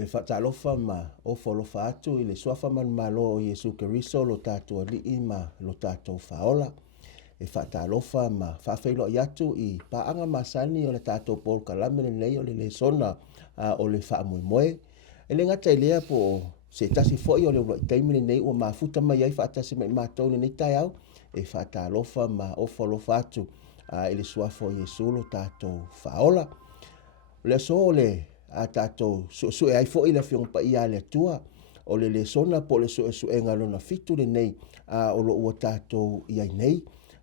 E whaatalofa ma o wholofa atu i le suafa man malo o Yesu Keriso lo tātua li ma lo tātou whaola. E whaatalofa ma whawhailo i atu i paanga masani o le tātou Paul Kalamene nei o le Lesona o le whaamuimoe. E le ngata i lea po se tasi foi o le uro i taimine nei o mafuta mai ai whaatasi mai mātou nei tai au. E whaatalofa ma o wholofa atu i le suafa o Yesu lo tātou whaola. Le so le a tātou sue ai fo i la fiong pa ia le tua o le Lesona po le sue ngalona fitu le nei o lo ua tātou iai nei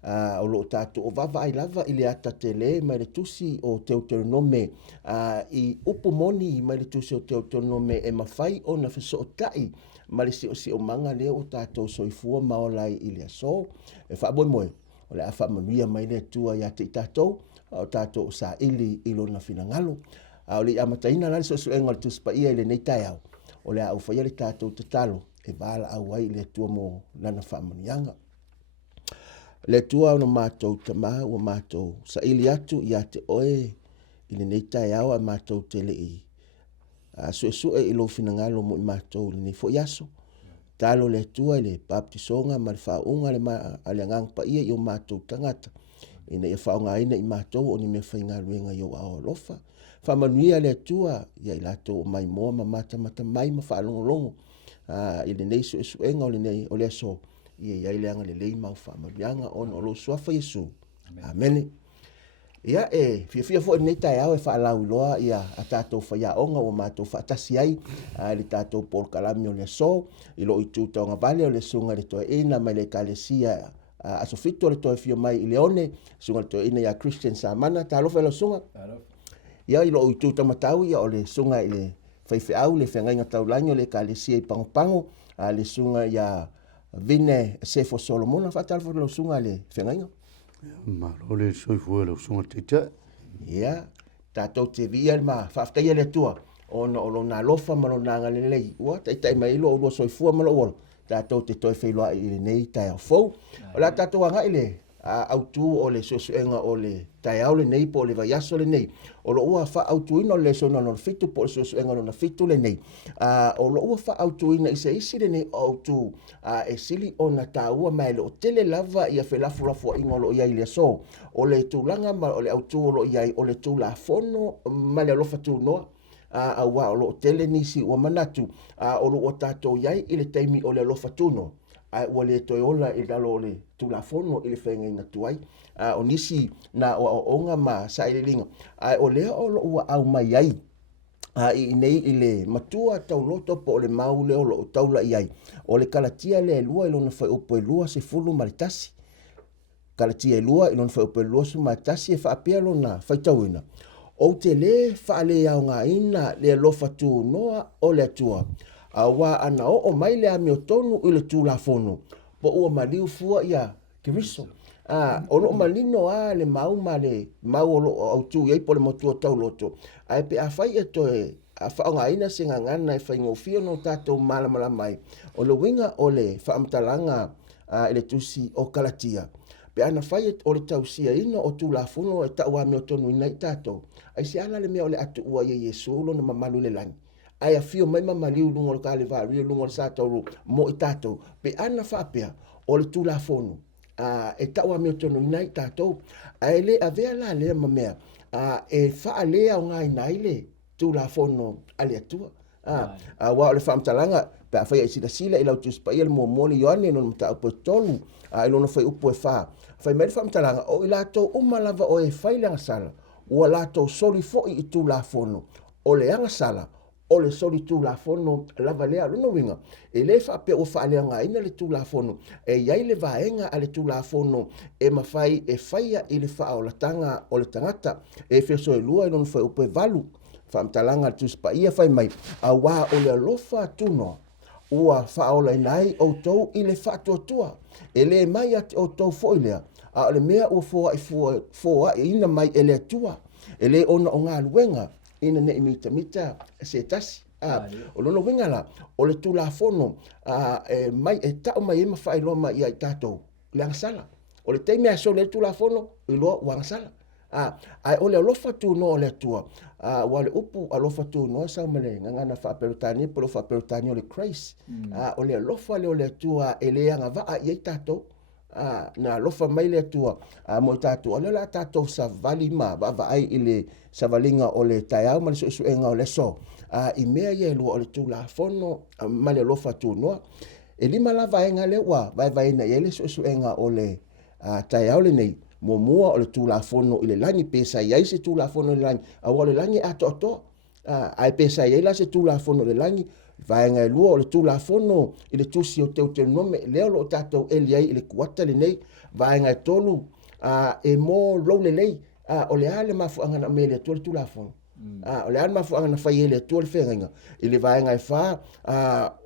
o lo tātou o vava ai lava i le ata te le mai le tusi o Teutonome i upumoni mai le tusi o Teutonome e mawhai o na fiso o tai ma le si o manga le o tātou soifua maolai i le aso e whaaboi moe o le a whaamanuia mai le tua i ate i tātou o tātou sa ili i lona finangalo. O le amataina lani so suenga le tuspa ia le nei tai au. O le au whaia le tātou te talo e wala au ai le tua mo lana whaamanianga. Le tua o na mātou tama o mātou sa ili atu i ate oe i le nei tai au a mātou te le i. Sue i lo finangalo mo i mātou le nei fo yaso. Talo le tua i le baptisonga ma le whaunga le ngang pa ia i o mātou tangata. Ina ia whaunga ina i mātou o ni mea whainga ruenga i o Alofa. Whamanuia le tua ia i lato o mai moa ma mata mai ma whaalongolongo i le nei suenga o le nei o le aso ia i leanga le lei mau whamanuianga o lo suafa Yesu. Amen. Ia fia fo nei tai au e whaalau loa ia a tātou whaiaonga o mātou whaatasi ai le tātou Paul Kalami o le aso i lo i tūtaonga vale o le sunga le toa ina mai le kalesia aso fito le toa fio mai i leone sunga le toa ina ia Christian Samana ta alofa le sunga. Ia i lo i tūta matau ia o le sunga i le whaiwhiau le whengainga taulanyo le kalesia i pangopango le sunga ia Vine Sefo Solomona whatalfo le sunga le whengainga. Malo le soifua le sunga tita. Ia, tātou te via ma whaftaia le tua o na Alofa ma lo nanga le lei. Ua, tai mai ilo o soifua ma lo olo. Tātou te toi whailoa i le nei tai au fau. O la tātou anga i le autu o le suenga o le tai au le nei po le vaiaso le nei. O lo ua wha autu ina o le sona no fitu po le suenga no na fitu le nei. O lo ua wha autu ina i se isi le nei autu e sili o na tāua mai le o tele lava i a whelafurafua inga o lo iai le so. O le tūlanga ma o le autu o lo iai o le Tulafono ma le Alofa Tunoa. Awa o lo tele nisi ua manatu o lo o tātou iai i le taimi o le Alofa Tuno. Ua le toi ola i lalo o le Tulafono i le whainga ina tuai. O nisi na o onga ma sa i linga. O lea o lo ua au mai ai. I nei i le matua tau loto po o le mau leo lo taula i ai. O le kalatia le lua i lona whai upo e lua se fulu maritasi. Kalatia e lua i lona whai upo e lua se maritasi e whaapea lona whai tauina. O te le whaale au ngā ina le Alofa Tunoa o le atua. Wa ana o mai le ame o tonu i le Tulafono. Po ua maliu fua ia Keriso. O lo malino le mau ma le mau o lo autu iei po le motua tau loto. Ai pe a whai e toe a whaonga ina se ngangana e whai ngofio no tātou malamala mai. O le winga o le whaamtalanga i le tusi o Kalatia. Pe ana whai o le tausia ina o Tulafono e tau ame o tonu ina i tātou. Ai se ala le mea o le atu ua ia Yesu lo na mamalu le lani. Ai a fio mai mamaliu lungo le kale varia lungo le sātauru mo i tātou. Pe ana whapea o le Tulafono. E tau ame o tonu ina i tātou. Ai le a vea la lea mamea. E wha lea o ngai nai le Tulafono ale atua. Wa o le whaamtalanga. Pe a whai a sila i lau tuspa ia le mua moni yoane no mta upo e tolu. I lono whai upo e wha. Whai mai le whaamtalanga o i lātou umalava o e whai leanga sala. Ua lātou soli fo i Tulafono. O le anga sala. O le soli Tulafono lava lea luna winga. E le whapea o whaaleanga ina le Tulafono. E iai le vaenga a le Tulafono e mawhai e whaia i le wha o la tanga o le tangata. E whiso e lua e non whai upo e valu. Whaamtalanga tuspa ia whai mai. A wā o le Alofa Tunoa. Ua whaola inai o tau i le whatuatua. E le mai ati o tau foilea. A le mea ua fua e ina mai e le atua. E le ona o ngā luenga. Ina ne mita se tasi. O lono winga la, o le Tulafono, mai e tau mai ema whailoma i ai tātou, le angasala. O le teimea so le Tulafono, i loa o angasala. ai ole alofa Tunoa o le atua wale upu alofa Tunoa sa mele ngana whaperutani polo whaperutani o le Christ ole alofa le ole atua ele anga vaa i tatou na alofa mai le atua mo tatou ole la tatou sa vali ma va ai ile sa valinga o le taiau ma le suenga o le so i mea ye lua o le Tulafono ma le alofa Tunoa e lima lava enga le ua vai na ye le suenga o le taiau le nei mua o le Tulafono i le langi pesa iai se Tulafono le langi au o le langi ato ai pesa iai la se Tulafono le langi vaenga e lua o le Tulafono i le tusi o teu nome leo lo tatou eli ai i le kuata le nei vaenga e tolu e mo lou le lei o le ale mafuanga na mele tu le Tulafono o le ale mafuanga na fai ele tu le whenga i le vaenga e wha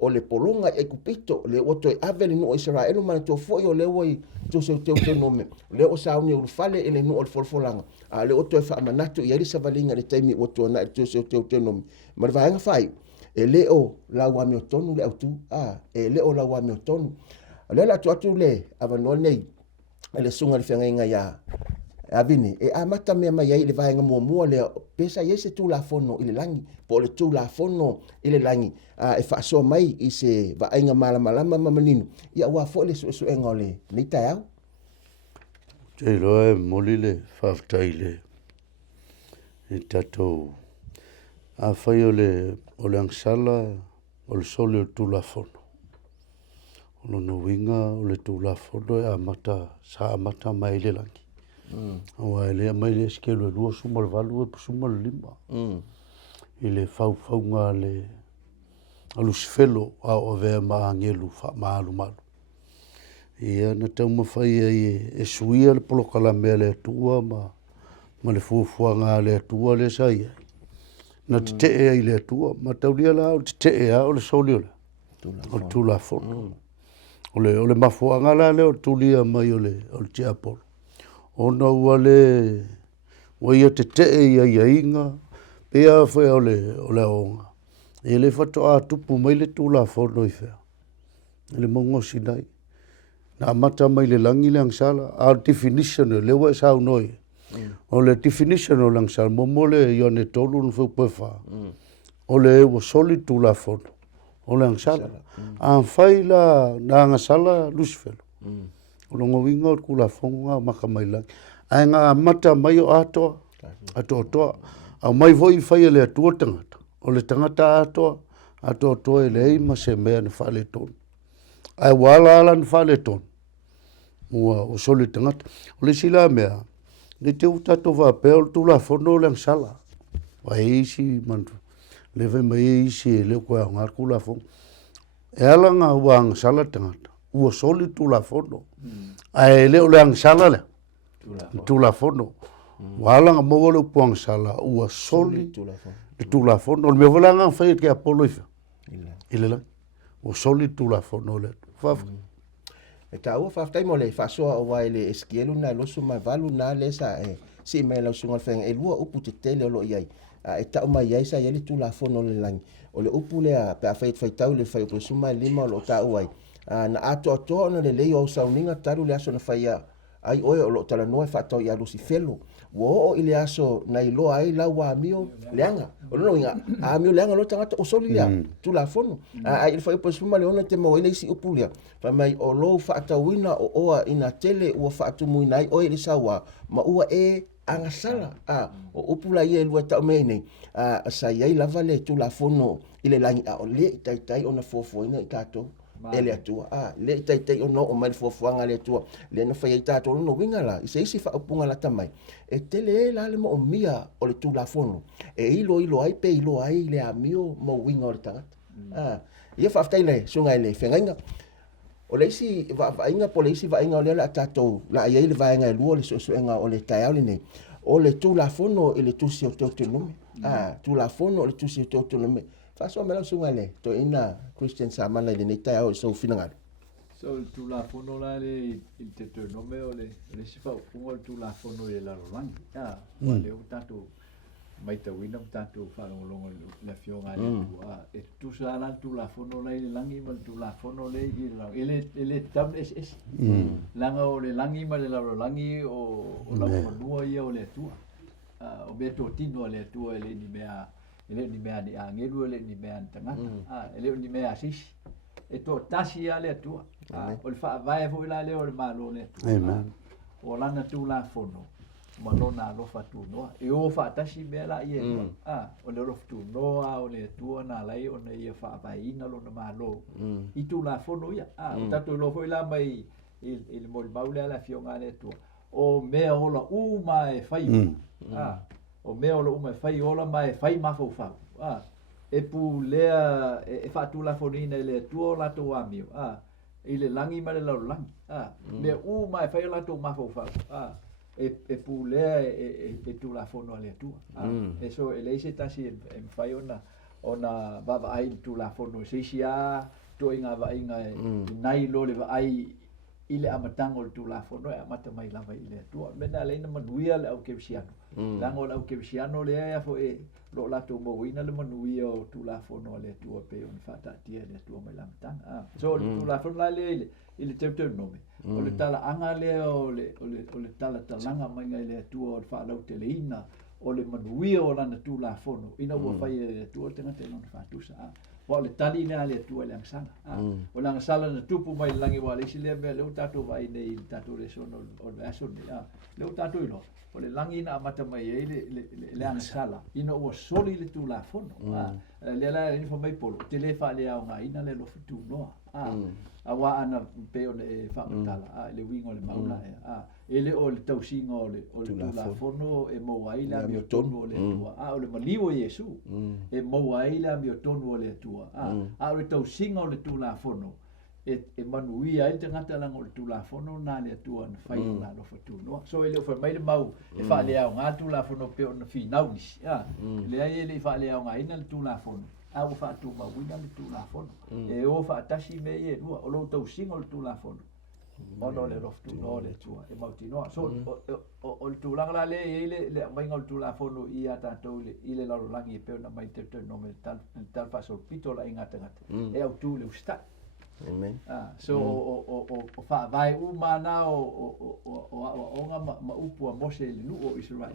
o le polonga e kupito le oto e avele no Israelu mana to foi o le wai tusi o teu nome le o sauni o fale ele no o le folfolanga le oto e wha manatu i elisa valinga le taimi oto na tusi o teu nome ma le vaenga fai e leo la wa mi tonu le autu e leo la wa mi tonu le la tu le avano nei le sunga le fenga ya avini e amata me mai ile vaenga mo le pesa yese Tulafono ile langi po le Tulafono ile langi e fa so mai i se vaenga malama manino ia wa fo le su engole ni taiau te loe molile faftaile e tatou a fai o le angsala o le sole o Tulafono. O no winga o le Tulafono e amata mai le langi. Awa ele mai le skelo e lua suma le valu e suma le lima. I le fau ngā le alusfelo a o vea maangelu maalu. Ia na tau mawhai e suia le polokala mea le atua ma le fuafua ngā le atua le saia. Na te ai le atua, ma taulia la o te o le soli o le Tulafono. O le mafuanga la le o tulia mai o le te apolo. Ona ua le ia te ia inga, pea fai o le aonga. E le fato a tupu mai le Tulafono i fea. E le mongo sinai. Na amata mai le langi le angsala, a definition le wa sa unoi. O le definition o langsal mo le yone tolu no fu pefa o le o soli Tulafono o langsal a fai la na ngasala lusfel o lo winga o Tulafono ma kamaila ai nga mata mai o ato a mai voi fai le atu tangata o le tangata ato e le ma se me na fale ton ai wala lan fale ton o soli tangata o le sila mea le te utato va pel Tulafono le sala wa isi man le ve mai isi le ko nga Tulafono e ala nga wang sala tangata o soli Tulafono ai le le sala le Tulafono wala nga mo le puang sala o soli Tulafono me vola nga fa ke apolo ile la o soli Tulafono le fa e ka ua whaftai mo le whasoa o wai le eskielu na losu mai valu na le sa si mai lau sunga whenga e lua upu te tele o lo iai e tau mai iai sa iai le Tulafono le langi o le upu le a pea whaitau le whai upu suma lima o lo tau ai na ato atoa ona le lei o sauninga taru le aso na whaia ai oe o lo tala noe whatau i alusi felo wo ile aso na ilo ai la wa mio leanga o no inga a mio leanga lo tanga o soli ya Tulafono ai il fa po suma le ona te mo ile si upulia fa mai o lo fa atawina o oa ina tele o fa atu mu nai o ile sawa ma ua e angasala o upula ye lu ta me nei sa ye lava le Tulafono ile langi o le tai ona fofo ina tato ele atua le tai ono o mai fofuanga le atua le no fai tato no winga la se isi fa upunga la tamai e tele la le mo mia o le Tulafono e ilo ai pe ilo ai le amio mo winga o le tangata ia fa aftai le sunga le fenga o le isi va inga polisi va inga o le tato la ia le va inga e luo le suenga o le tai ali nei o le Tulafono e le tusi o toto nome Tulafono o le tusi o toto nome faso mela sunga le to ina Christian samana le nei tai o so finanga so Tulafono la le te nome o le sifa o Tulafono le la rolangi le o tato mai te wina tātou whaalongolongo le fionga le tua. E tusa ala tulafono lai le langi ma le tulafono le i rau. Ele WSS. Langa o le langi ma le lau langi o lau whanua ia o le tua. O mea tō tino le tua ele ni mea ni angeru ele ni mea tangata. Ele ni mea sisi. E tō tasi a le tua. O le whaavae fo ila le o le malo le tua. O lana tulafono. Malona Alofa Tunoa. E o whaatasi mea la ia. O le Alofa Tunoa, o le tua na lai, o na ia whaawaina lo na malo. I Tulafono ia. O tatu lofo ila mai i le mori maule ala fionga le tua. O mea ola uma e whai. O mea ola uma e whai, ola ma e whai mafau whau. E pu lea, e whaatulafonina i le tua o lato amio. I le langi ma le lau langi. Mea uma e whai o lato mafau whau. E pu lea e tulafono ale tua. E so e leise tasi e mwhai ona baba ai tulafono seisi a to inga va inga nai lo le va ai ile amatango le tulafono e amata mai lava ile tua. Mena leina manuia le au kevisiano. Lango le au kevisiano le ea fo e lo lato mowina le manuia o tulafono ale tua pe on fata tia le tua mai lamatanga. So le tulafono la le ile teu nome. O le tala anga lea o le tala talanga mai ngai lea tua o le whaalau te leina o le manuia o lana tulafono. Ina ua whai lea tua o tenga te lona whaatusa. Wa le tali lea lea tua le angsala. O le angsala na tupu mai langi wa le isi lea mea leo tato vai nei tato Lesona o le aso ni. Leo tato ilo. O le langi na amata mai e le angsala. Ina ua soli le tulafono. Lea la rinfa mai polo. Te le wha lea o ngā ina le lofi Tunoa. Awa ana pe o le whamatala, le wingo le maula ele o le tausinga o le tulafono e mauaila mi o tonu o le tua. O le maliwo Yesu e mauaila mi o tonu o le tua. O le tausinga o le tulafono e manuia i te ngata langa o le tulafono na le tua na whai o na Alofa Tunoa. So ele o whai mau e wha lea o ngā tulafono pe o na whinau nisi. Le ai ele wha lea o ngā ina le tulafono. A o whaatu mawina le tulafono. E o whaatasi me e rua. O lo tau singo le tulafono. Ono le Alofa Tunoa le tua. E mauti noa. So o le tūlanga la le le mainga o le tulafono i a tātou i le larolangi e peo na mai te tau nome le tal whasol pito la ingata ngata. E au tū le ustai. Amen. So o whaavai umana o onga ma upu a mose le nu o Israel.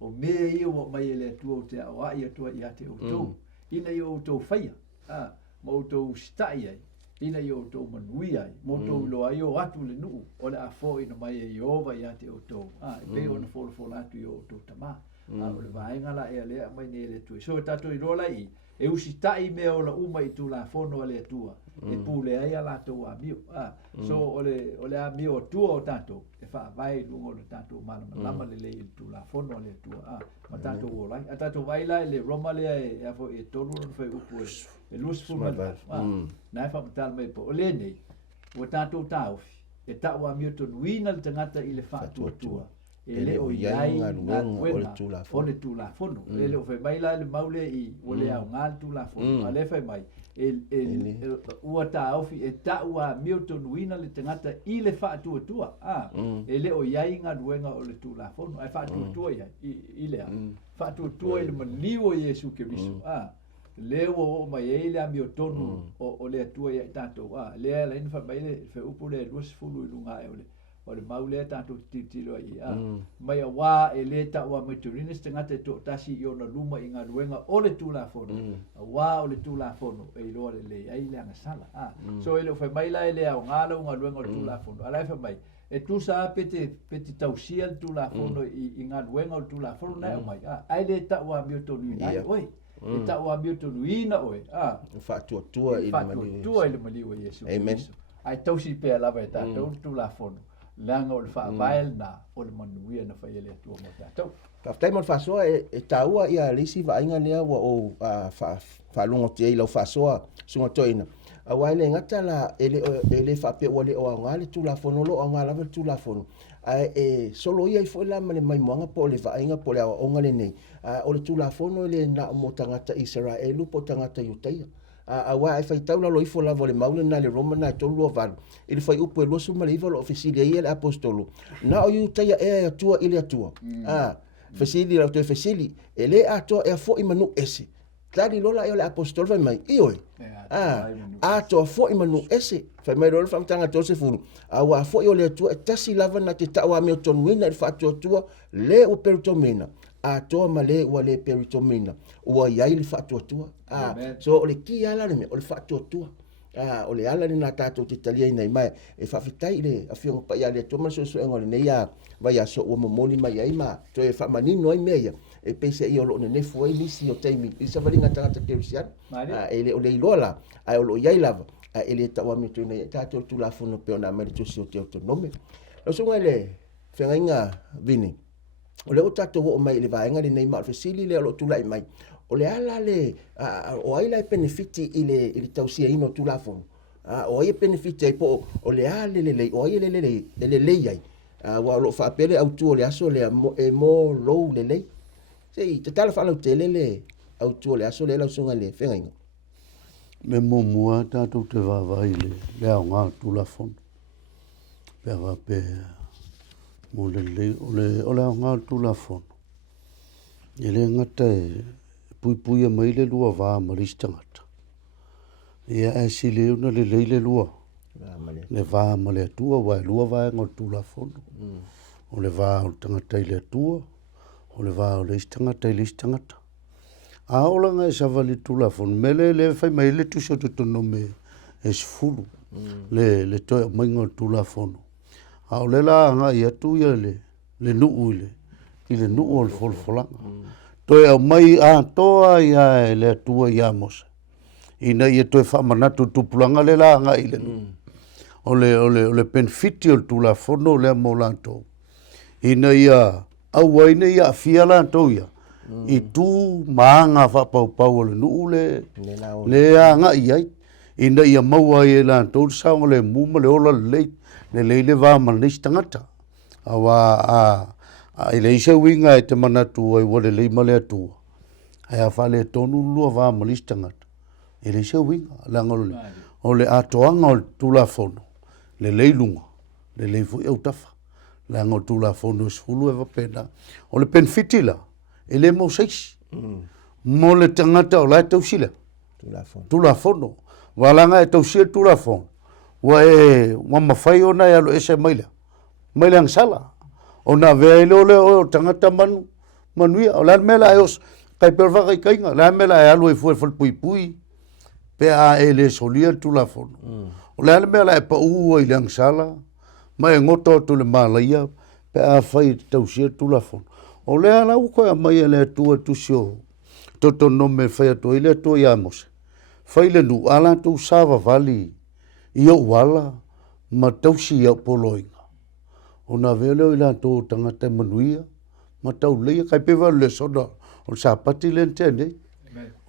O mea i o mai e le tua o te a ia tua i a te o tau. Ina i o tau whaia, ma o tau stai ai, ina i o tau manui ai, ma o tau loa i o atu le nuu, o le a fo ina mai e Iova i ate o tau, e pe o na fola atu i o tau tamā, o le vaenga la e a lea mai ne le tui. So e tato i rola i, e usi tai mea o la uma i Tulafono a le tua, e pule ai a lato a mio. So o le a mio tua o tato, e wha vai lungo o le tato malama le il Tulafono a le tua. Ma tato o lai, a tato vai lai le roma lea e a fo e tonu non fai upu e lusifu malva. Nai wha matal mai po, o le nei, o tato taufi, e tau a mio tonuina le tangata i le wha tua. Ele o iai ngā kuena o le tulafono. Ele o whai mai lai le maule i o le au ngā tulafono. A le whai mai, ua tā ofi e tau a mio tonuina le tangata i le wha tua. Ele o iai ngā ruenga o le tulafono. Ai wha tua iai, i lea. Wha tua i le maniwo Yesu Keriso. Leo o mai e le a mio tonu o le atua iai tātou. Lea la ina whai mai le whai upu le luasifulu i lunga e ole. O le maule tātou titilo i mai a wā e le ta ua maturines tangata e tō tasi i ona luma i ngā ruenga o le tulafono. A wā o le tulafono e iloa le ai le anga sala. So e leo whai mai lai le au ngāla o ngā ruenga o le tulafono. A lai whai mai, e tusa a pete tausia le tulafono i ngā ruenga o le tulafono nai o mai. Ai le ta ua mio tonu i nai oi. E ta ua mio tonu i na oi. Whātua i le maliwa Yesu. Amen. Ai tausi pēr lava e tātou tulafono. Langa o le whaavael na o le manuia na whaiele atua mo tātou. Paftai mo le whasoa e tāua ia lisi vainga lea wa o whalungo te ei lau whasoa sunga toina. A waile ngata la ele whape wale o ngā le tulafono lo o ngā lawa le tulafono. Solo ia i fo la mane mai moanga po le vainga po le awa o ngale nei. O le tulafono le na mo tangata Israelu po tangata Iutaia. A wa ai fai taula lo ifo la vole maule na le Roma na tolu oval ele fai upu e losu ma le iva lo ofisilia ia le apostolo na o Iutaia e atua ile atua fesili la te fesili ele ato e fo imanu ese tali lola e le apostol fa mai io ato fo imanu ese fa mai lola fa tanga to se fulu awa fo io le tu tasi lava na te tawa me ton wina il fatto tua le o peritomena ato male o le peritomena o yai il fatto tua so o le ki ala le o le fatto tua o le ala ni na tato te talia nei mai e fa fitai le afio pa ya le toma so ngol nei ya vai a so o momoli mai ai ma to e fa manino ai meia e pese io lo ne foi nisi o taimi i sa valinga tanga te rusia e le o le ilola ai o lo yai lava e le tawa mi tu nei tato tu la fono pe ona mai tu so te autonome lo so ngale fenga vini o le o tato o mai le vaenga le nei ma fesili le lo tu lai mai o le ala le o ai la benefiti ile tausia ino tu la fono o ai benefiti ai po o le ale le o ai le ai wa lo fa pele au tu le aso le e mo lo le sei te tala fa lo tele le au tu le aso le la sunga le fenga me mo mua tatou te vavai le aonga Tulafono pe va pe mo le aonga Tulafono e le ngata pui mai le lua va maristangata ia e si le una le lua le va ma le tua wa lua va ngol Tulafono o le va o tangata i le tua o le va o le istangata i le istangata a ola nga e savali Tulafono mele le fai mai le tuso tono me e sfulu le toi mai ngol Tulafono a o le la nga ia tu ia le nuu ile nuu o le folfolanga toi au mai a toa ia le tua ia mos ina ia toi fa manatu tupulanga le la nga ile ole benefiti o Tulafono le molanto ina ia au waina ia fia la to ia i tu maanga fa pau le nu le anga ia ina ia maua ia la to sa le muma le ola le va manistangata awa ile isa winga e te manatu ai wale le male atu ai a fale tonu lua va manistangata ile isa winga la ngol ole atoanga o Tulafono le leilunga le leifu e utafa la ngol Tulafono sfulu e vapena o le benefitila ele mo seis mo le tangata o la tausila Tulafono walanga e tausia Tulafono wa mafai ona ya lo ese maila ang sala ona ve le o tangata manuia o la mela eos kai perva kai kainga la mela ya lo e foi pui pe a ele solia Tulafono o la mela e pa u i lang sala mai ngoto tu le malaia pe a fai tausia Tulafono o le ala u ko mai le tu sio toto no me fai to ile to yamos fai le nu ala tu sava vali io wala ma tausia poloinga ona vele ila to tangata manuia ma tau le kai pe va Lesona o sapati le tene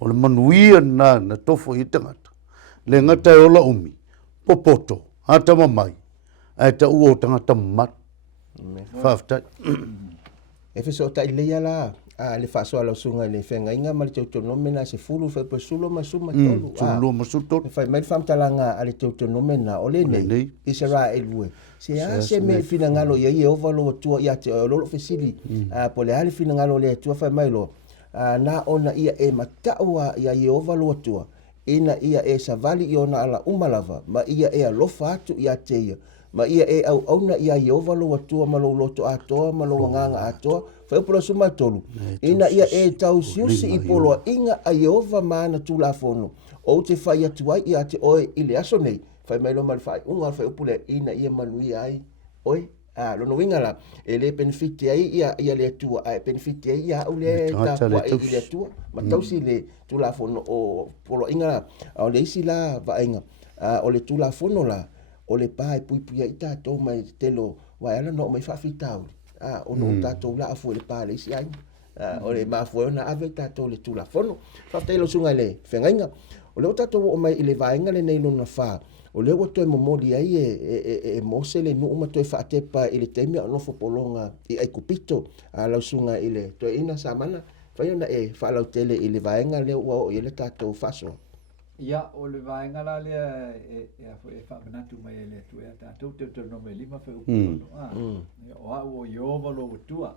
o le manuia na tofo i tangata le ngata o la umi popoto ata mamai ai ta u tangata mat fafta e fe so tai le ala le fa so ala sunga le fenga inga mal te no mena se fulu fe pe sulo ma suma tolu sulo ma suto fa mai fam talanga ale te no mena o le nei Israel we se me fina ngalo ye ovalo tu ya te lo fesili po le ale fina ngalo le tu fa mai lo na ona ia e mataua ya ye ovalo tu ina ia e savali iona ala umalava ma ia e alofa atu ia te ma ia e au auna ia Yehova lo atua ma lo loto atoa ma lo nganga atoa fa upolo suma tolu ina ia e tau siusi i polo inga a Yehova mana Tulafono o te fai atua ia te oe ile aso nei fai mai lo malfai unga fai upule ina ia manui ai oe lo no winga la ele benefiti ai ia le atua ai benefiti ai ia ule ta kwa ile atua ma tausi le Tulafono o polo inga o le isi la va inga o le Tulafono la o le pai pui ai tatou mai telo wa ala no mai fafitau o no tatou la afu le pa le si ai o le mafu na ave tatou le Tulafono fa telo sunga le fengainga o le tatou o mai ile vainga le nei lona fa o le o toi momoli ai e mose le no uma toi fa tepa ile temi no fo polonga i ai kupito la sunga ile to ina samana fa yona e fa la tele ile vainga le o ile tatou faso ia o le vaenga la le e fa manatu mai le tu e ta tu no me lima fe upono o a o Yehova lo tua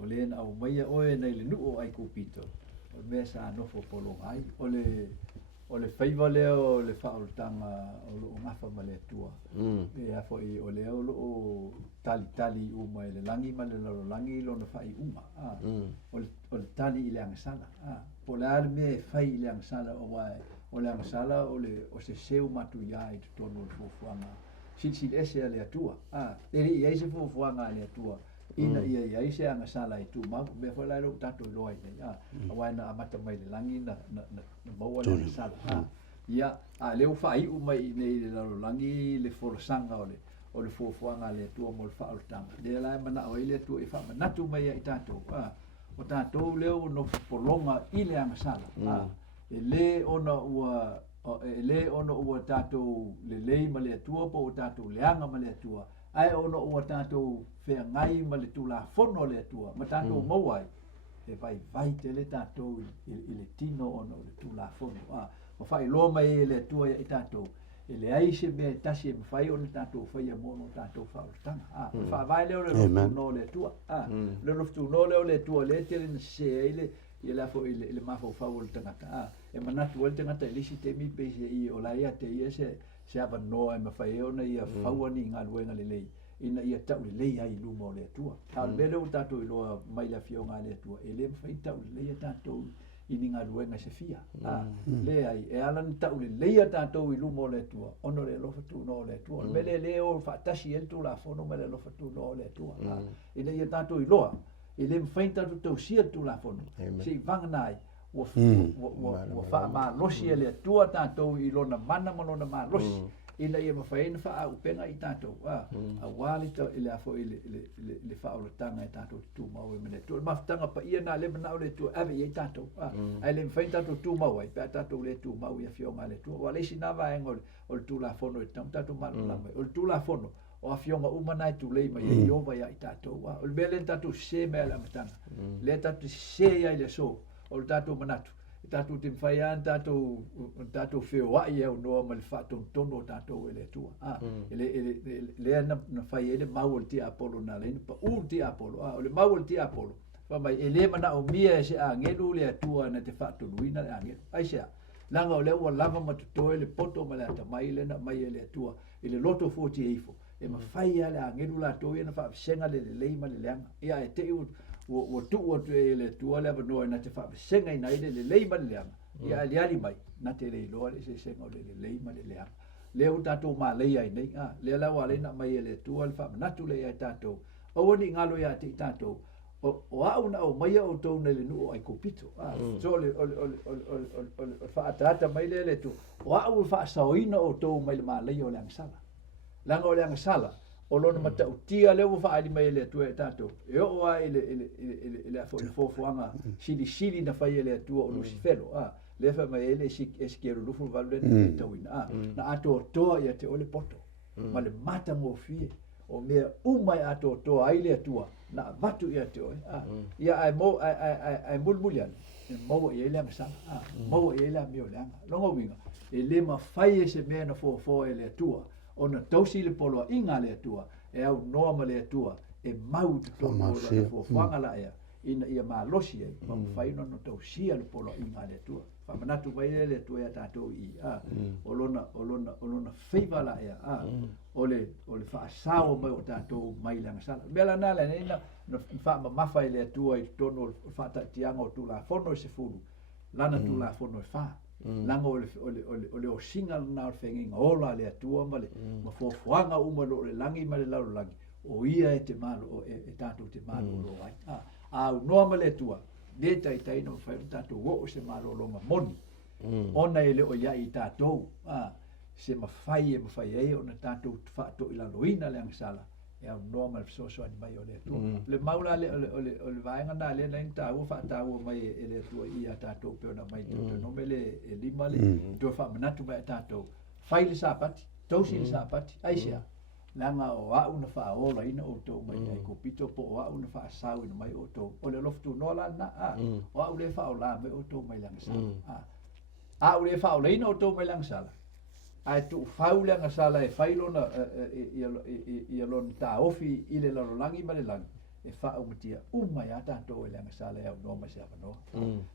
o le na au mai oe nei le nu'o ai kupito o le mea sa nofo polonga ai o le faiva leo le whaoltanga o lo ngafa ma le tua e a fo i o leo lo tali uma le langi ma le lalo langi lo na whai uma o le tali i le angasala po le ale mea e whai i le angasala o le angasala o se seu matu ia i tutono le fufuanga sili ese le atua eri i eise fufuanga le atua ina ia ise angasala i tu ma me fa la lo tato lo ai awana amata mai le langi na maua le angasala ia a leo whai umai nei le lalo langi le forosanga o le fufuanga le atua mo le whaoltanga le lai mana o ile atua i wha manatu mai i tato o tato leo no polonga i le angasala e le ona ua tatou lelei ma le atua po o tatou leanga ma le atua ai ona ua tatou feagai ma le tulafono le atua ma tatou mau ai e vai te le tatou i le tino ona o le tulafono ma faailoa mai le atua ia i tatou e leai se mea e tasi e mawhai o le tatou whaia mo no tatou whaolotanga whaavai leo le loftuno le atua le loftuno leo le atua le te le se eile ia la fo ile mafau le tangata e manatu le tangata lisi te mi pe i o la ia te ia se ava noa e mafai ona ia fau ani ngā luenga le lei ina ia tau le lei ai luma o le atua le o tatou i loa mai la fionga le atua e le mawhai tau le lei a tatou i ni ngā luenga se fia le ai e alan tau le lei a tatou i luma o le atua ono le lofa tu no le atua me le o whaatasi el tu la fono me le lofa tu no le atua ina ia tatou i loa e le mawhainta tu tau sia tu la fono si vanganai wa wha ma losi e le tua tātou i lona mana malona ma losi ina ia mawhaina wha au penga i tātou a wali tau i le afo i le wha o le tanga i tātou tu mau e mene tu maftanga pa ia na le mana o le tu ave i tātou ai le mawhaina tātou tu mau ai pia tātou le tu mau i a fionga le tu wa leisi na vaenga o le tu la fono i tātou malona o le tu la fono o a fionga umana i tu lei mai e iova ia i tātou o le mele tātou se mea la matanga le tātou se ia i le so o le tātou manatu tātou te mwhai an tātou whio ai au noa ma le whātou tono o tātou e le tua le ana whai e le mau o le tia apolo na leina pa u tia apolo o le mau o le tia apolo whamai e le mana o mia e se a ngelu le atua na te whātou nuina le a ngelu ai sea langa o le ua lava matutoe le poto ma le ata mai le na mai e le atua i le loto 40 eifo e ma whai a le a ngelu la toi e na whaafisenga le leima le leanga ia e te iu o tu o te le tua le no na te fa senga ina ile le leima le leanga ia le ali mai na te le lo le se senga le leima le leanga le o tatou ma le ai nei le la wa le na mai le tua le fa na tu le ai tatou o ni ngalo ia te tatou o a una o mai o to le nu ai kopito so le o fa trata mai le tu o a u fa saoina o to mai le ma le o le sala langa o le sala o lona mata utia le o faali mai le tu e tato e o ai le fofoanga sili na fai le tu o lucifero le fa mai le eskero lu fu valde te tawina na ato to ia te ole poto ma le mata mo fie o me umai ato to ai le tu na batu ia te o ia ai mulmulian mo ia le masa mo ia le mi olanga longo winga e le ma fai se me na fo e le tu ona tausi le polo inga le tua e au noa le tua e mau te tono fo fanga la ina ia ma losi ai ma fai no tausi le polo inga le tua fa manatu vai le tua ya tatou i olona feiva la ole fa sao mai o tatou mai la sala bela na le ina no fa ma fai le tua i tono fa ta tianga o Tulafono se fulu lana Tulafono fa langa ole o singa na fenginga ola le atua male ma fofuanga uma lo le langi ma le lalo langi o ia e te malo e tātou te malo lo ai au noa ma le atua le tai no fai tātou o se malo longa moni ona ele o ia i tātou se ma fai e ona tātou whaato i laloina le angsala e au noa ma le fisoso ani mai o le atua le maula le vaenga na le nain tāua whaatau mai e le atua i a tātou peona mai te no me le e lima le to wha manatu mai a tātou fai le sāpati tausi le sāpati aisea langa o au na wha ola ina o tō mai ai ko pito po o au na wha asau ina mai o tō o le loftu no la na o au le wha o la mai o tō mai langa sala au le wha o le ina o tō mai langa sala ai tu faule nga sala e failo na ia lon ta ofi i le lalolangi ma le langi e whaumutia umai a tātou e leanga sale au no mai se awanoa.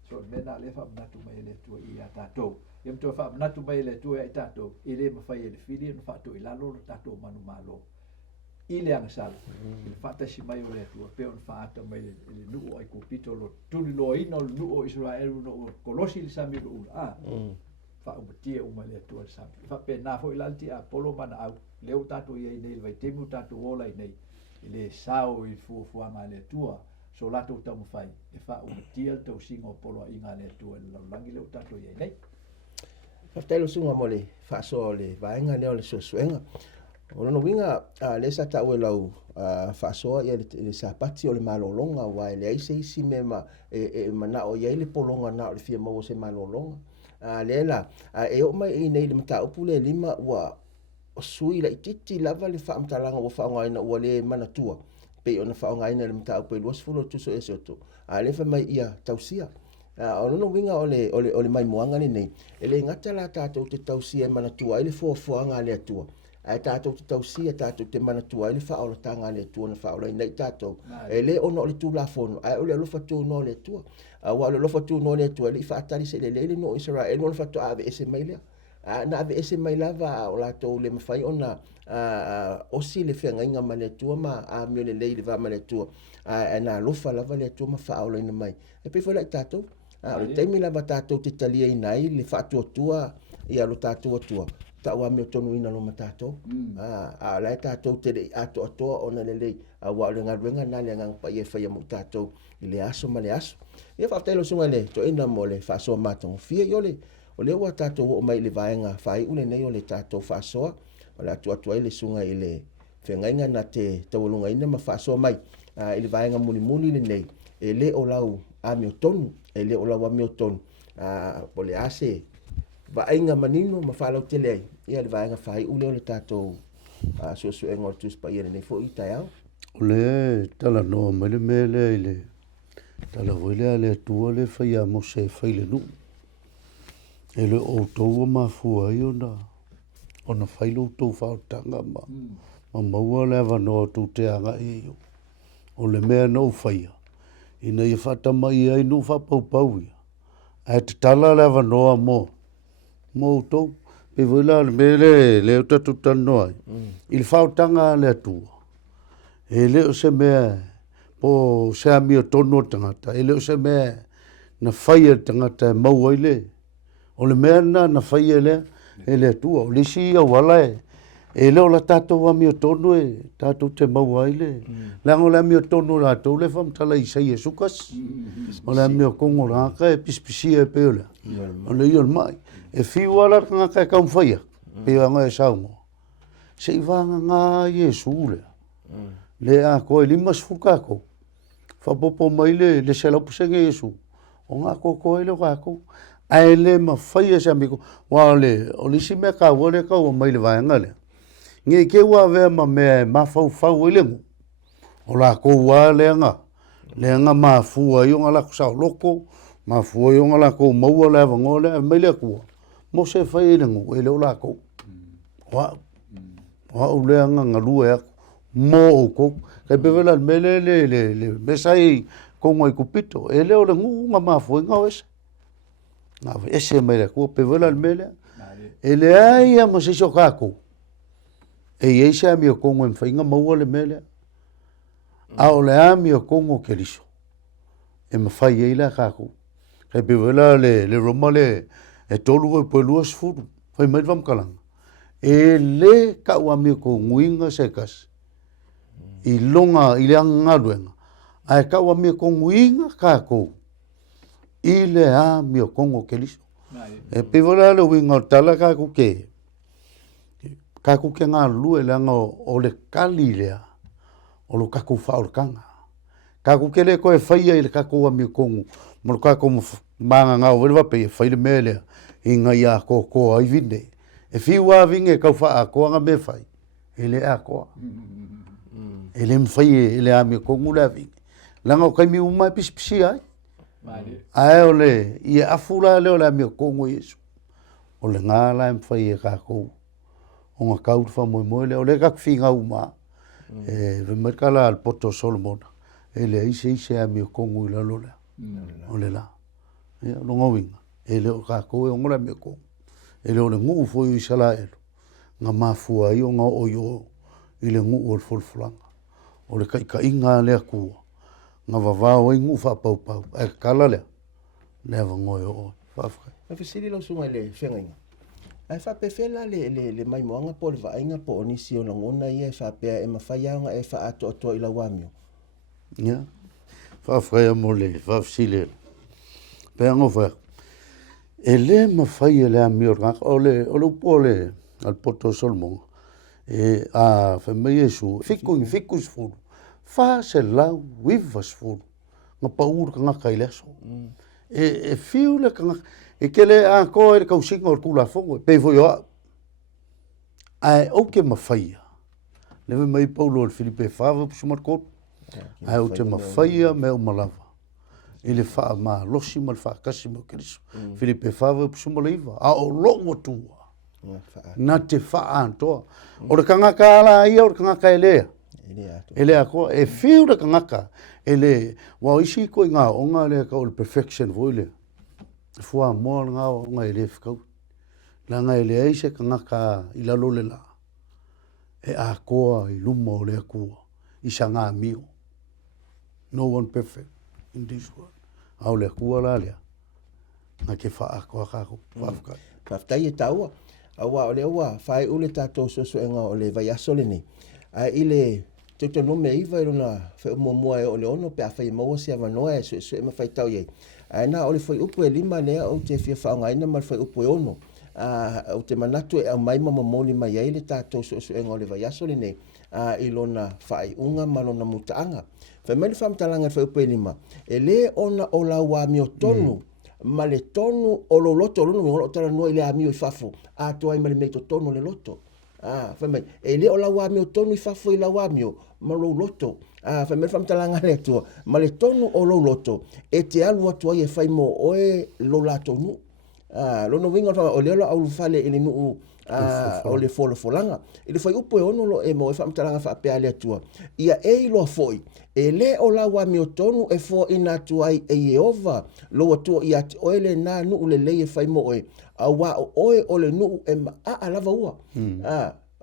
So mena le whaamanatu mai le tua i a tātou. Ia mtua whaamanatu mai le tua i tātou i le mawhai e le whiri no whaatou i lalo le tātou manu malo. I leanga sale. I le whaatasi mai o le tua peo na whaata mai le nuo ai kupito lo tuli lo ino le nuo Israelu no kolosi le sami lo ula. Whaumutia umai le tua le sami. Whape nā fo i lalti a polo mana au. Leo tātou i nei le vai temu tātou ola i nei. I le sao i fuafuanga le tua. So lato tamu fai. E whaumutia le tau singa o polo i ngā le tua. Le laulangi leo tātou i nei. Whaftailo sunga mo le whaasoa le vaenga leo le suasuenga. O lono winga le sa tau e lau whaasoa ia le sapati o le malolonga wa le aise isi me mana o iei le polonga na o le fia mau se malolonga. Le la e o mai i nei le mata upu le lima ua o sui la ititi lava le whaamtalanga o whaongaina ua le manatua. Pe o na whaongaina le mata upu e luas fulo tuso e soto. Le wha mai ia tausia. O lono winga o le mai moanga ni nei. E le ngata la tātou te tausia e manatua e le fuafuanga le atua. Ai tātou te tausia tātou te manatua e le whaola tanga le atua na whaola i nei tātou. E le ono le Tulafono. Ai o le alofa Tunoa le atua. Wa le alofa Tunoa le atua le i whaatari se le le no Israel no whato ave ese mai lea. Na ave ese mai lava o latou le mawhai o na osi le whenga inga ma le atua ma a mio le le va ma le atua. Na alofa lava le atua ma whaola ina mai. E pe whala i tātou. O le taimi lava tātou te talia i nai le whaatua tua i alo tātou atua. Ta wa me tonu ina lo matato la tato te le ato ona le le wa le ngaruenga na le ngang pa ye fa ye mutato le aso ma le aso e fa telo sunga le to ina mo le fa so mato fie yo le o le wa tato o mai le vaenga fa i une nei o le tato fa so o la tua tua le sunga ile fengainga na te tawulunga ina ma fa so mai ile vaenga muli muli le nei e le o lau a mi tonu e le o lau a mi tonu po le ase vaenga manino ma falau tele ai ia le vaenga fai ule o le tātou so e ngor tus pa ia nei fo i tai au le tala no mele mele ile tala vole ale tua le fai a mo se fai le nu ele o tou ma fu ai ona fai lo tou fa tanga ma maua le va no tu te anga i o le mea no fai ina ia fata mai ai no fa pau pau ai te tala le va no mo moto pe vola mele le tatu tanoa il fautanga le tu ele o se me po se ami tono tangata ele o se me na faia tangata mau ile o le me na faia ele tu o le si o wala ele o la tato wa mi tono e tato te mau ile la ngola mi tono la to le fam tala i sai sukas o la mi kongo la ka pispisi e pele o le yo mai e fiwala nga ka kam faia pe nga e saungo se ivanga nga Yesu le a ko limas fukako fa popo mai le sela pusenge Yesu o nga ko ele ko ai le ma faia se amigo wale o lisi me ka wole ka o mai le vanga le nge ke wa ve ma fau ele ngo o la ko wale nga ma fu ayo nga la sa loko ma fu ayo nga la ko mo la ngole mai le ko mo se fai le ngo ele ola ko wa o le nga lua mo ko ke bevela mele le mesai ko ngoi kupito ele o le ngu nga ma fu nga wes na ese mai le ko bevela mele ele ai mo se sokako e ese mi ko ngoi fai nga mo le mele a o le ami ko ngo keliso e ma fai ele ka ko ke bevela le romale e tolu po luas furu fai mai vam kalang e le ka wa mi ko nguinga sekas i longa i le ngaluenga ai ka wa mi ko nguinga ka ko i le a mi ko ngo keliso e pe vola le winga tala ka ku ke nga lu e langa o le kalilea o lo ka ku fa orkanga ka ku ke le ko e fai i le ka ko wa mi ko mo ka ko manga nga o va pe fai le mele inga ia ko ai vinde e fiwa vinge ka fa ko nga me fai ele a ko ele mfai ele a me ko ngula vi langa ka mi uma pispisi ai ole ia afula le ole me ko ngo Yesu ole nga la mfai ka ko o nga ka fa mo le ole ka finga uma e ve merkala al poto Solomon e le ise a mi kongu i lalo lea. O le la. Ia, longa winga. E le o kako e ongola mi kongu. E le o le ngu foi i sala elo. Nga mafua i o nga o yo i le ngu o le folfolanga. O le ka inga lea kua. Nga vavao i ngu fa pau pau. E kala lea. Lea vangoe o. Whafkai. Ma fesili lau sunga le whengainga. Ai whapewhela le mai moanga po le vainga po o nisi o ngona ia e whapea e mawhaianga e wha ato ato i la wamio. Ia. Whawhai a mo le, whawsile. Pea ngofa. E le mawhai e le a mio raka. O le upo le al poto solmonga. E a whamai e su. Fikus furu. Wha se lau wivas furu. Nga paur ka ngaka i leso. E fiu le ka ngaka. E kele a koe e kausinga o Tulafono. Pei foi oa. Ai o ke mawhaia. Lewe mai paulo o Filipe Fava pusumar koto. Ai o te mawhaia me o malava. Ele wha ma losi ma wha kasi mo kiriso. Filipe Fava pusumar leiva. A o longo tua. Na te wha antoa. O re kangaka ala ia o re kangaka elea. Elea koa. E fiu re kangaka. Ele wa isi koe ngā onga lea ka o le perfection voi lea. Fua moa ngā onga ele whikau. La ngā ele eise ka ngaka i lalo le la. E a koa i luma o lea kua. I sa ngā mio. No one perfect in this world. Au lea kua la lea. Ngā ke wha a koa kako. Whafkai. Whaftai e taua. Awa o le ua whai ule tātou soso e ngā o le vai aso le ni. Ai ile tuto no me iwa i runa whai umomua e o le ono pe a whai maua si avanoa e sue ma whai tau iei. Ai nā o le whai upu e lima lea o te whia whaongaina ma le whai upu e ono. O te manatu e au maima mamoni mai ei le tātou soso e ngā o le vai aso le ni. I lona whai unga ma lona mutaanga. Whai mai le whamtalanga le whai upu e lima. E le ona o la wami o tonu. Ma le tonu o lo loto lunu mi ngolo tala no ile amio i fafo a to ai ma le meto tonu le loto fa mai e le o la wa mi o tonu i fafo i la wa mi ma lo loto fa mai fam talanga le to ma le tonu o lo loto e te alu atu ai e fai mo o e lo la tonu lo no winga o le au fale ile nu o le folo folanga ile fai upo e ono lo e mo e fam talanga fa pe ale tua ia e lo foi e le o la wa mi o tonu e fo ina tu ai e Jehova lo atu ia o ele na nu le le e fai mo e a wa o le nu e a lava ua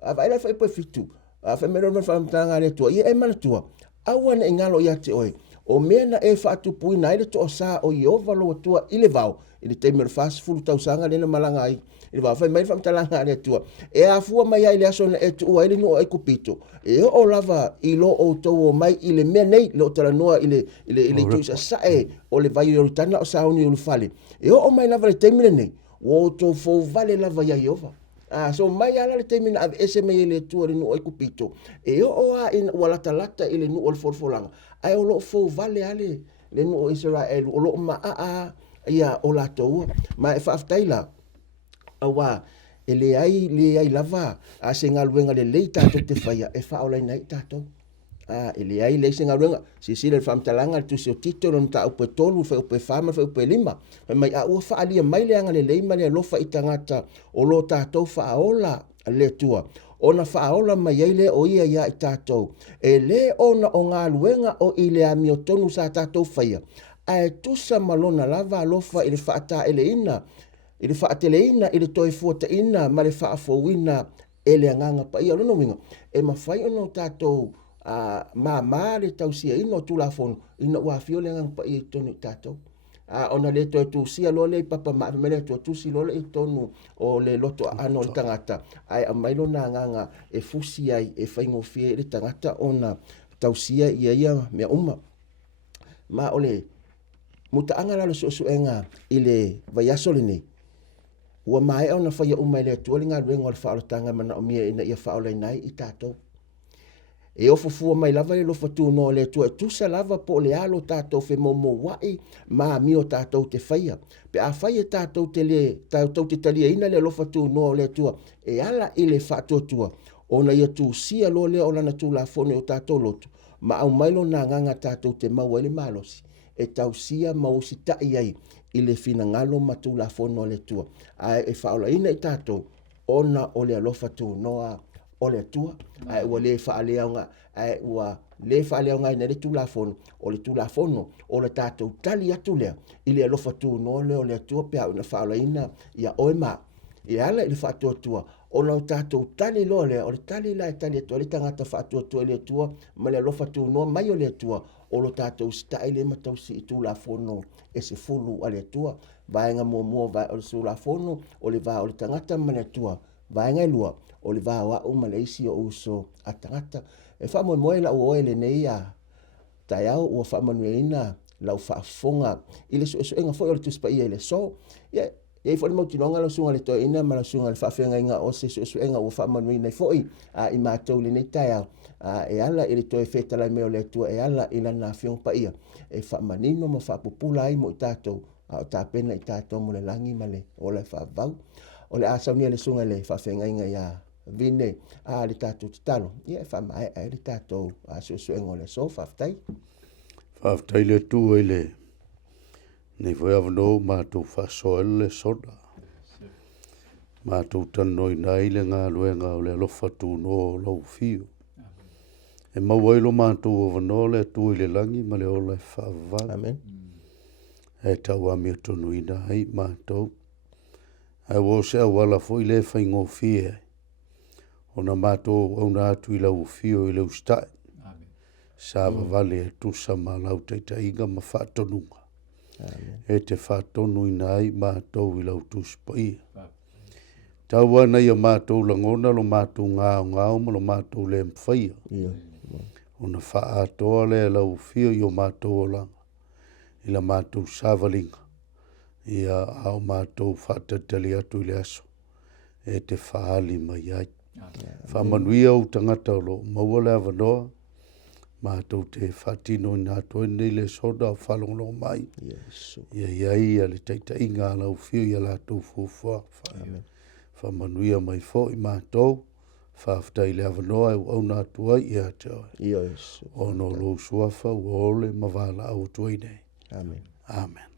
a vai la fai po fitu a fa me no fam talanga le tua ia e mana tua a wana e ngalo ia te oe o mena e fa atu pui na ile to sa o Jehova lo atu ile vau ile te mer fast food tau sanga le malanga ai ile va fai mai fam talanga le tua e a fua mai ai le aso e tu ai no ai kupito e o lava i lo o to o mai ile me nei lo tala noa ile tu sa e o le vai o tana o sa oni o fale e o mai lava le temile nei o to fo vale lava ya Jehova so mai ala le temina ave ese me ile tu no ai kupito e o a in wala talata ile no o folfolanga ai o lo fo vale ale le no o Israel o lo ma ia o la to ma e fa taila awa le ai lava a se ngaluenga le leita to te faia e fa ola nei tato le ai le se ngaluenga si le fam talanga tu se titolo nta o tolu fa o fama fa o lima mai a o fa ali mai le anga le leima le Alofa itangata o lo tato fa ola le tua ona fa ola mai le o ia ia tato e le ona o ngaluenga o ile ami o tonu sa tato faia ai tu sa malona lava Alofa ile fa ta ele ina ile fa ateleina ile toi fuata ina ma le fa fowina ele nganga pa ia no winga e ma fai ono tato ma le tausia ino Tulafono ina wa fio le nganga pa ia tonu tato ona le toi tu sia lo le papa ma me le tu si lo le tonu o le loto ano tangata ai a mai lo na nganga e fusi ai e fai ngo fie le tangata ona tausia ia me uma ma ole muta anga la so enga ile vai asole ni ua mai ona fai umai le tualinga luenga o le whaalotanga mana o mia ina ia whaolai nai i tātou. E ofufua mai lava le lofa Tunoa le tua tusa lava po le alo tātou fe momo wai ma mi o tātou te whaia. Pe a whaia tātou te talia ina le lofa Tunoa le tua e ala i le whaatotua ona ia tu sia lo le o lana Tulafono o tātou lotu ma au mailo na nganga tātou te maua le malosi e tau sia mausi tai ai i le fina ngalo ma Tulafono le tua. Ai e whaola ina i tātou ona o le Alofa Tunoa o le atua ai ua le faaleaoga ai ua le faaleaoga ina le tulafono o le tulafono o le tatou tali atu lea i le alofa tunoa lea o le atua pe auina faalaina ia oe ma i ala i le faatuatua ona o tatou tali loa lea o le tali la e tali atua le tagata faatuatua i le atua ma le alofa tunoa mai o le atua o lo tatou sitaʻi le matausi i tulafono e se fulu a le atua vaega muamua va o le tulafono o le va o le tagata ma le atua vaega e lua o le vaoaʻu ma le isi o uso a tagata e faamoemoe laʻu oe lenei a taeao ua faamanueina lau faafofoga i le suʻesuʻega foʻi o le tusipaia i le so iai foʻi le mautinoga lausuga le toeina ma lausuga le faafegaiga o se suʻesuʻega ua faamanuina foʻi i matou lenei taeao e ala i le toe fetalai mai o le atua e ala i lana afioga paia e faamanino ma faapupula ai mo i tatou o tapena i tatou mo le lagi ma le o le faavau o le a saunia le suga le faafegaiga ia vine le tatou tatalo ia e faamaeʻa le tatou suʻesuʻega o le so faafetai Faafetai le tu ai le nei foi avano matou faasoa le soda matou tanoina ai le galuega o le alofa tunoa o lau fio e mau ai lo matou avano le atu i le lagi ma le ola e faavavaga amen e tauami o tonuina ai matou ai ua o se auala foʻi le faigofie ai ona matou auna atu i lau fio i le usitaʻi sa vavale e tusa ma lau taʻitaʻiga ma faatonuga e te faatonu ina ai matou i lau tusipaia tau ana ia matou lagona lo matou gaogao ma lo matou le mafaia ona faatoa le lau fio i o matou olaga i la matou savaliga ia ao matou faatatali atu i le aso e te faali mai ai faamanuia ou tagata o loo maua le avanoa matou te faatino ina atu ai nei le soda o falogologo mai ia iai ia le taʻitaʻiga a lau fio ia latou fuafuaga faamanuia mai foʻi matou faafetai le avanoa e auauna atu ai ia te oe ona o lou suafa ua ole ma valaau atu ai nei amen